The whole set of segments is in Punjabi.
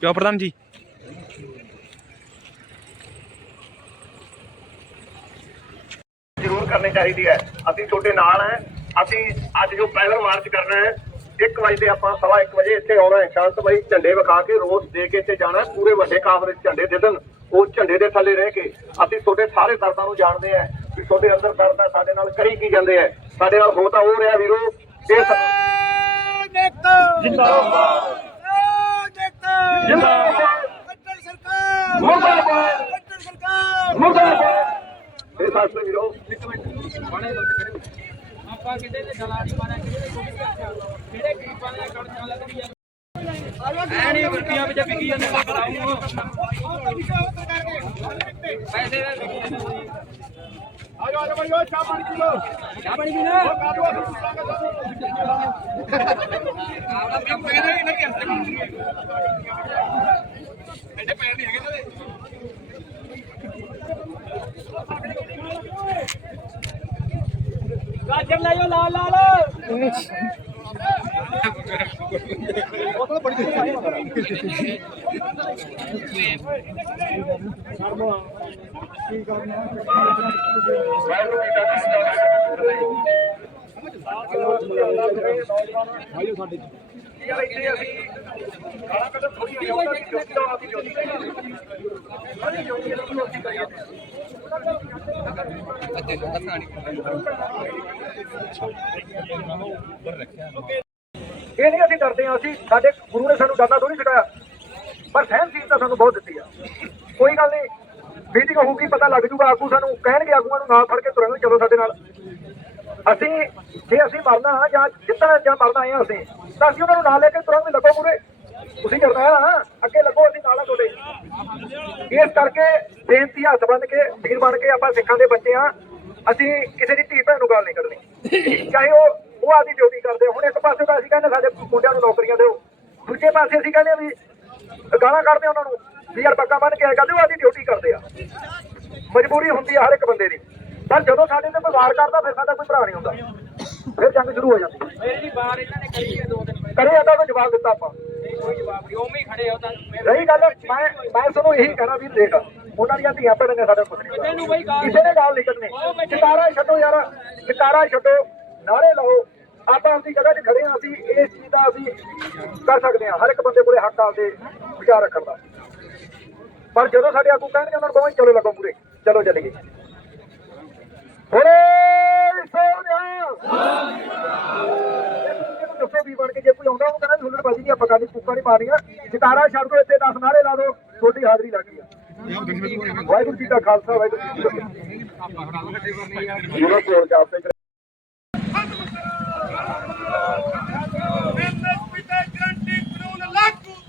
ਕਿਉਂ ਪ੍ਰਧਾਨ ਜੀ? ਜ਼ਰੂਰ ਕਰਨੀ ਚਾਹੀਦੀ ਹੈ। ਅਸੀਂ ਤੁਹਾਡੇ ਨਾਲ ਹੈ। ਅਸੀਂ ਅੱਜ ਜੋ ਪੈਦਲ ਮਾਰਚ ਕਰਨਾ ਹੈ 1 ਵਜੇ ਤੇ ਆਪਾਂ ਸਵਾ 1 ਵਜੇ ਇੱਥੇ ਆਉਣਾ ਹੈ। ਸ਼ਾਂਤਮਈ ਝੰਡੇ ਵਿਖਾ ਕੇ ਰੋਸ ਦੇ ਕੇ ਇੱਥੇ ਜਾਣਾ। ਪੂਰੇ ਵੱਡੇ ਕਾਫਲੇ ਝੰਡੇ ਦੇ ਦੇਣ ਉਹ ਝੰਡੇ ਦੇ ਥੱਲੇ ਰਹਿ ਕੇ ਅਸੀਂ ਤੁਹਾਡੇ ਸਾਰੇ ਦਰਦਾਂ ਨੂੰ ਜਾਣਦੇ ਆ ਵੀ ਤੁਹਾਡੇ ਅੰਦਰ ਦਰਦ ਹੈ ਸਾਡੇ ਨਾਲ ਕਰੀ ਕੀ ਜਾਂਦੇ ਆ ਸਾਡੇ ਨਾਲ ਹੋ ਤਾਂ ਹੋ ਰਿਹਾ ਵੀਰੋ। ਇਸ ਜਿੰਦਾਬਾਦ। ਜਿੰਦਾਬਾਦ ਮੁਰਦਾਬਾਦ। ਮੁਰਦਾਬਾਦ। ਇਹ ਸਾਸਤਰ ਵੀਰੋ ਆਪਾਂ ਕਿਤੇ ਤੇ ਡਲਾ ਮਾਰਿਆ ਕਿਤੇ ਕੋਈ ਕਿਹੜੇ ਗਰੀਬਾਂ ਦੀਆਂ ਕਣਕਾਂ ਲੱਗਦੀਆਂ ਐ ਨਹੀਂ ਵਰਤੀਆਂ ਵਿੱਚ ਵਿਕੀ ਜਾਂਦੇ ਪੈਸੇ ਦਾ ਵਿਕੀ ਜਾਂਦੇ ਆਜੋ ਆਜੋ ਭਾਈਓ ਚਾਹ ਪਾਣੀ ਪੀ ਲਓ ਚਾਹ ਪਾਣੀ ਪੀਣਾ ਗਾਜਰ ਲੈ ਜਾਓ ਲਾਲ ਲਾਲ। ਵਾਹਿਗੁਰੂ ਜੀ ਕਾ ਖਾਲਸਾ ਯਾਰ ਇੱਥੇ ਅਸੀਂ ਗਾਲਾਂ ਕੱਢਣ ਥੋੜੀ ਆਏ ਉਹਨਾਂ ਦੀ ਜੋਤੀ ਦਾ ਆਪੀ ਜੋਤੀ ਸਾਡੀ ਜੋਤੀ ਨੂੰ ਅਸੀਂ ਕਰੀਏ ਇਹ ਨਹੀਂ ਅਸੀਂ ਡਰਦੇ ਹਾਂ, ਅਸੀਂ ਸਾਡੇ ਗੁਰੂ ਨੇ ਸਾਨੂੰ ਡਰਨਾ ਥੋੜੀ ਸਿਖਾਇਆ ਪਰ ਸਹਿਨਸ਼ੀਲਤਾ ਸਾਨੂੰ ਬਹੁਤ ਦਿੱਤੀ ਆ। ਕੋਈ ਗੱਲ ਨਹੀਂ ਮੀਟਿੰਗ ਹੋਊਗੀ, ਪਤਾ ਲੱਗ ਜੂਗਾ, ਆਗੂ ਸਾਨੂੰ ਕਹਿਣਗੇ, ਆਗੂਆਂ ਨੂੰ ਨਾਲ ਫੜ ਕੇ ਤੁਰਾਂਗੇ, ਚਲੋ ਸਾਡੇ ਨਾਲ। ਅਸੀਂ, ਜੇ ਅਸੀਂ ਮਰਨਾ ਹਾਂ, ਜਾਂ ਜਿੱਤਣਾ ਜਾਂ ਮਰਨਾ ਆਏ ਹਾਂ ਅਸੀਂ, ਤਾਂ ਅਸੀਂ ਉਹਨਾਂ ਨੂੰ ਨਾਲ ਲੈ ਕੇ ਤੁਰਾਂਗੇ, ਲੱਗੋ ਪੂਰੇ ਤੁਸੀਂ ਕਰਨਾ ਹੈ ਅੱਗੇ ਲੱਗੋ, ਅਸੀਂ ਨਾਲ ਆ ਤੁਹਾਡੇ। ਇਸ ਕਰਕੇ ਬੇਨਤੀ ਹੱਥ ਬੰਨ ਕੇ, ਵੀਰ ਬਣ ਕੇ ਆਪਾਂ ਸਿੱਖਾਂ ਦੇ ਬੱਚੇ ਆ ਅਸੀਂ ਕਿਸੇ ਦੀ ਧੀ ਭੈਣ ਨੂੰ ਗੱਲ ਨਹੀਂ ਕਰਨੀ ਚਾਹੇ ਉਹ ਉਹ ਆਦੀ ਡਿਊਟੀ ਕਰਦੇ ਹੁਣ ਇੱਕ ਪਾਸੇ ਤਾਂ ਅਸੀਂ ਕਹਿੰਦੇ ਸਾਡੇ ਮੁੰਡਿਆਂ ਨੂੰ ਨੌਕਰੀਆਂ ਦਿਓ। ਦੂਜੇ ਪਾਸੇ ਅਸੀਂ ਕਹਿੰਦੇ ਆ ਵੀ ਗਾਲਾਂ ਕੱਢਦੇ ਆ ਉਹਨਾਂ ਨੂੰ। ਵੀ ਯਾਰ ਪੱਕਾ ਬੰਨ ਕੇ ਆਇਆ ਕਰਦੇ ਉਹ ਆਦੀ ਡਿਊਟੀ ਕਰਦੇ ਆ। ਮਜਬੂਰੀ ਹੁੰਦੀ ਆ ਹਰ ਇੱਕ ਬੰਦੇ ਦੀ। ਪਰ ਜਦੋਂ ਸਾਡੇ ਤੇ ਕੋਈ ਵਾਰ ਕਰਦਾ ਫਿਰ ਸਾਡਾ ਕੋਈ ਭਰਾ ਨਹੀਂ ਹੁੰਦਾ। ਫਿਰ ਜੰਗ ਸ਼ੁਰੂ ਹੋ ਜਾਂਦੀ। ਮੇਰੀ ਜੀ ਬਾਹਰ ਇਹਨਾਂ ਨੇ ਕਰੀ ਹੈ ਦੋ ਦਿਨ ਪਹਿਲਾਂ। ਕਰੇ ਇਹਦਾ ਕੋਈ ਜਵਾਬ ਦਿੱਤਾ ਆਪਾਂ। ਨਹੀਂ ਕੋਈ ਜਵਾਬ ਨਹੀਂ ਉਵੇਂ ਹੀ ਖੜੇ ਹੋ ਤਾਂ। ਰਹੀ ਗੱਲ ਮੈਂ ਮੈਂ ਤੁਹਾਨੂੰ ਇਹੀ ਕਹਿਣਾ ਵੀ ਦੇਖ ਉਹਨਾਂ ਦੀਆਂ ਧੀਆਂ ਭੈਣਾਂ ਸਾਡਾ ਕੁਝ ਨਹੀਂ ਕਿਸੇ ਨੂੰ ਗਾਲ ਨਹੀਂ ਕਰਨੀ ਚਿਤਾਰਾ ਛੱਡੋ ਯਾਰ ਚਿਤਾਰਾ ਛੱਡੋ। ਨਾਰੇ ਲਾਓ। ਆਪਾਂ ਆਪਣੀ ਜਗ੍ਹਾ 'ਤੇ ਖੜੇ ਹਾਂ ਅਸੀਂ ਇਸ ਚੀਜ਼ ਦਾ ਅਸੀਂ ਕਰ ਸਕਦੇ ਹਾਂ। ਹਰ ਇੱਕ ਬੰਦੇ ਕੋਲੇ ਹੱਕ ਆਪਦੇ ਵਿਚਾਰ ਰੱਖਣ ਦਾ। ਪਰ ਜਦੋਂ ਸਾਡੇ ਆਗੂ ਕਹਿਣਗੇ ਉਹਨਾਂ ਨੂੰ ਕਹੋ ਚਲੋ ਲੱਗੋ ਮੂਰੇ ਚਲੋ ਚੱਲੀਏ। ਹੋਰੇ ਸੋਨਿਆ ਦੱਸੋ ਵੀ ਬਣ ਕੇ ਜੇ ਕੋਈ ਆਉਂਦਾ ਉਹ ਕਹਿੰਦਾ ਹੁਲੜ ਬਾਜੀ ਨਹੀਂ ਆਪਾਂ ਕਾਲੀ ਕੁੱਕਾ ਨਹੀਂ ਮਾਰੀਆਂ ਸਿਤਾਰਾ ਛੱਡ ਦੋ ਇੱਥੇ 10 ਨਾਰੇ ਲਾ ਦੋ ਤੁਹਾਡੀ ਹਾਜ਼ਰੀ ਲੱਗ ਗਈ ਵਾਹਿਗੁਰੂ ਜੀ ਦਾ ਖਾਲਸਾ ਵਾਹਿਗੁਰੂ ਜੀ ਕੀ ਫਤਿਹ।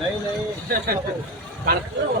नहीं नहीं करते हो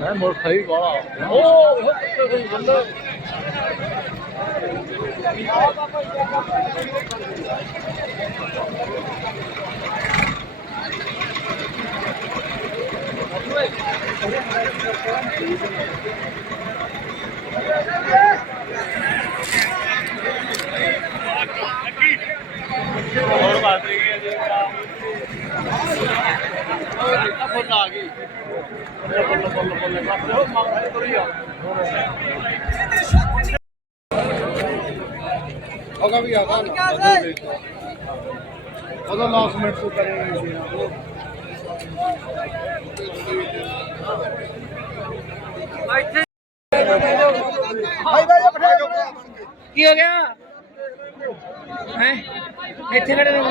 ਕਰੋ ਕਿਸਾਨ ਏਕਤਾ ਜਿੰਦਾਬਾਦ ਜਿੰਦਾਬਾਦ ਜਿੰਦਾਬਾਦ ਕਿਸਾਨ ਏਕਤਾ ਜਿੰਦਾਬਾਦ ਜਿੰਦਾਬਾਦ ਜਿੰਦਾਬਾਦ ਕੇਂਦਰ ਸਰਕਾਰ ਮੁਰਦਾਬਾਦ ਮੁਰਦਾਬਾਦ ਮੁਰਦਾਬਾਦ ਖੇਲੇ ਹੋਏ ਆ ਉਹਦਾ ਲਾਸਟ ਮਿੰਟ ਤੋਂ ਕਰੇਗਾ ਕੀ ਹੋ ਗਿਆ? ਹੈ? ਇੱਥੇ ਖੜੇ ਰਹੋ।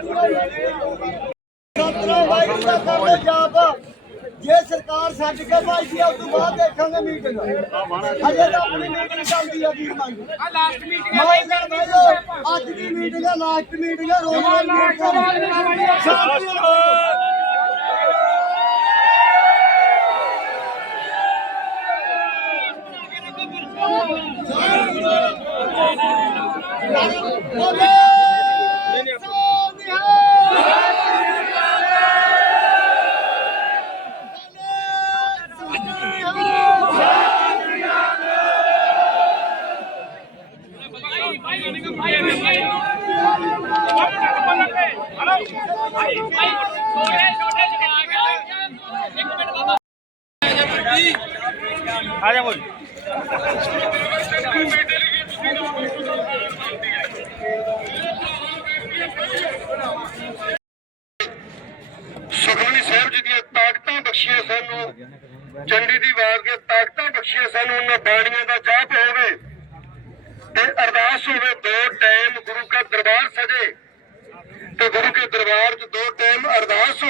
ਸਤਰਾ ਬਾਈ ਦਾ ਕਰੋ ਜਾਪ। ਜੇ ਸਰਕਾਰ ਛੱਡ ਕੇ ਭਾਈ ਉਸ ਤੋਂ ਬਾਅਦ ਦੇਖਾਂਗੇ ਮੀਟਿੰਗ ਅਜੇ ਤਾਂ ਆਪਣੀ ਮੀਟਿੰਗ ਚੱਲਦੀ ਆ ਵੀਰ ਮੰਗ ਆ ਲਾਸਟ ਮੀਟਿੰਗ ਹੈ ਭਾਈ ਭਾਈ ਅੱਜ ਦੀ ਮੀਟਿੰਗ ਹੈ ਲਾਸਟ ਮੀਟਿੰਗ ਹੈ ਰੋਜ਼ ਰੋਜ਼ ਮੀਟਿੰਗ ਸ਼ਾਂਤੀ ਨਾਲ। ਬੋਲੇ ਸੁਖਮਨੀ ਸਾਹਿਬ ਜੀ ਦੀਆਂ ਤਾਕਤਾਂ ਬਖਸ਼ੀਆਂ ਸਾਨੂੰ, ਚੰਡੀ ਦੀ ਵਾਰ ਦੀਆਂ ਤਾਕਤਾਂ ਬਖਸ਼ੀਆਂ ਸਾਨੂੰ, ਉਹਨਾਂ ਬਾਣੀਆਂ ਦਾ ਜਾਪ ਹੋਵੇ ਤੇ ਅਰਦਾਸ ਹੋਵੇ ਦੋ ਟਾਈਮ ਗੁਰੂ ਕਾ ਦਰਬਾਰ ਸਜੇ ਤੇ ਗੁਰੂ ਕੇ ਦਰਬਾਰ 'ਚ ਦੋ ਟਾਈਮ ਅਰਦਾਸ